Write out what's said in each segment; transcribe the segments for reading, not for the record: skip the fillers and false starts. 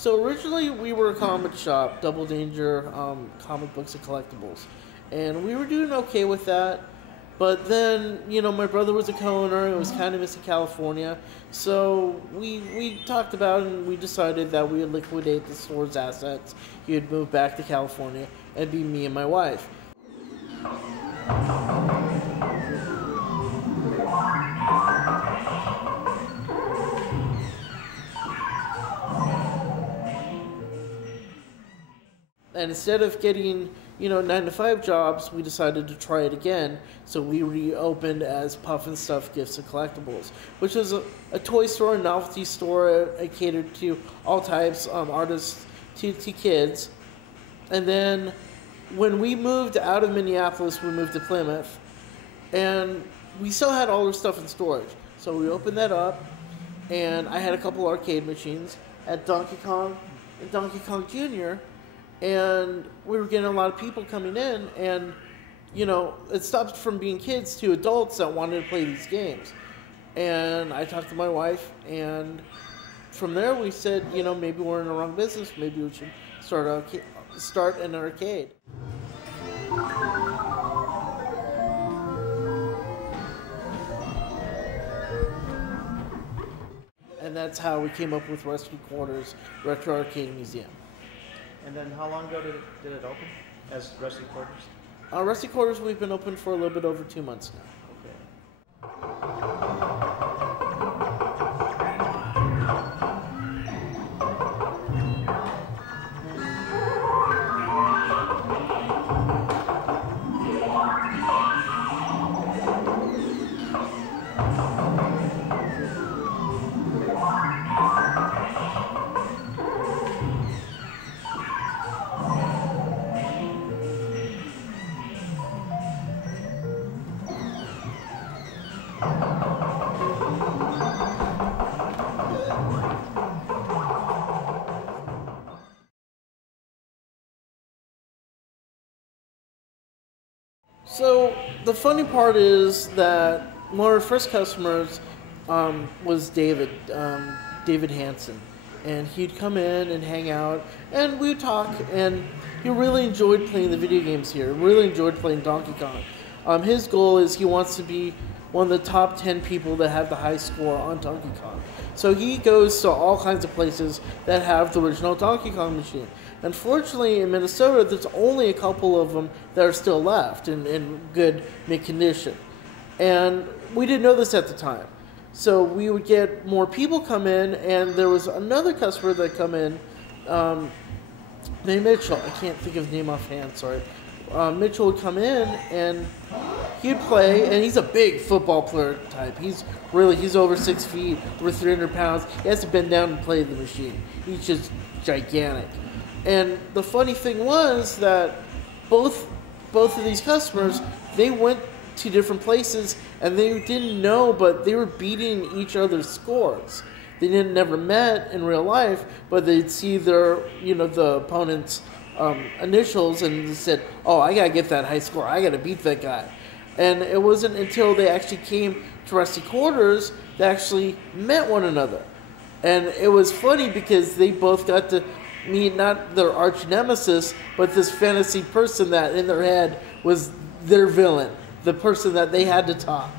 So originally we were a comic shop, Double Danger Comic Books and Collectibles. And we were doing okay with that. But then, my brother was a co-owner. It was kind of missing California. So we talked about it and we decided that we would liquidate the store's assets. He would move back to California and be me and my wife. And instead of getting, 9-to-5 jobs, we decided to try it again. So we reopened as Puff and Stuff Gifts and Collectibles, which was a toy store, a novelty store. It catered to all types, artists to kids. And then when we moved out of Minneapolis, we moved to Plymouth. And we still had all our stuff in storage. So we opened that up, and I had a couple arcade machines at Donkey Kong and Donkey Kong Jr., and we were getting a lot of people coming in, and, it stopped from being kids to adults that wanted to play these games. And I talked to my wife, and from there we said, maybe we're in the wrong business. Maybe we should start an arcade. And that's how we came up with Rusty Quarters Retro Arcade Museum. And then how long ago did it open as Rusty Quarters? Rusty Quarters, we've been open for a little bit over 2 months now. So the funny part is that one of our first customers was David Hansen, and he'd come in and hang out, and we'd talk, and he really enjoyed playing the video games here. Really enjoyed playing Donkey Kong. His goal is he wants to be one of the top 10 people that have the high score on Donkey Kong. So he goes to all kinds of places that have the original Donkey Kong machine. Unfortunately, in Minnesota, there's only a couple of them that are still left in good mint condition. And we didn't know this at the time. So we would get more people come in, and there was another customer that come in, named Mitchell. I can't think of his name offhand, sorry. Mitchell would come in, and he'd play, and he's a big football player type. He's over 6 feet, over 300 pounds. He has to bend down and play the machine. He's just gigantic. And the funny thing was that both of these customers, they went to different places, and they didn't know, but they were beating each other's scores. They never met in real life, but they'd see their, the opponent's initials, and they said, "Oh, I gotta get that high score. I gotta beat that guy." And it wasn't until they actually came to Rusty Quarters they actually met one another. And it was funny because they both got to meet not their arch nemesis, but this fantasy person that in their head was their villain, the person that they had to top.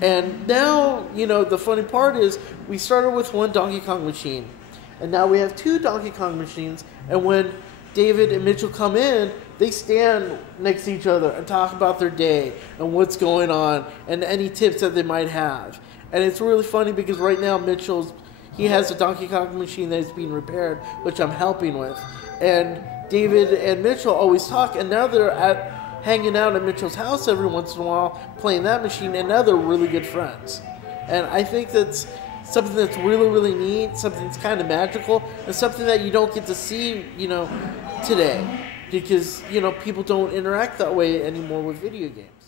And now, the funny part is we started with one Donkey Kong machine, and now we have 2 Donkey Kong machines, and when David and Mitchell come in, they stand next to each other and talk about their day and what's going on and any tips that they might have. And it's really funny because right now he has a Donkey Kong machine that is being repaired, which I'm helping with. And David and Mitchell always talk, and now they're hanging out at Mitchell's house every once in a while, playing that machine, and now they're really good friends. And I think that's something that's really, really neat, something that's kind of magical, and something that you don't get to see, today. Because, people don't interact that way anymore with video games.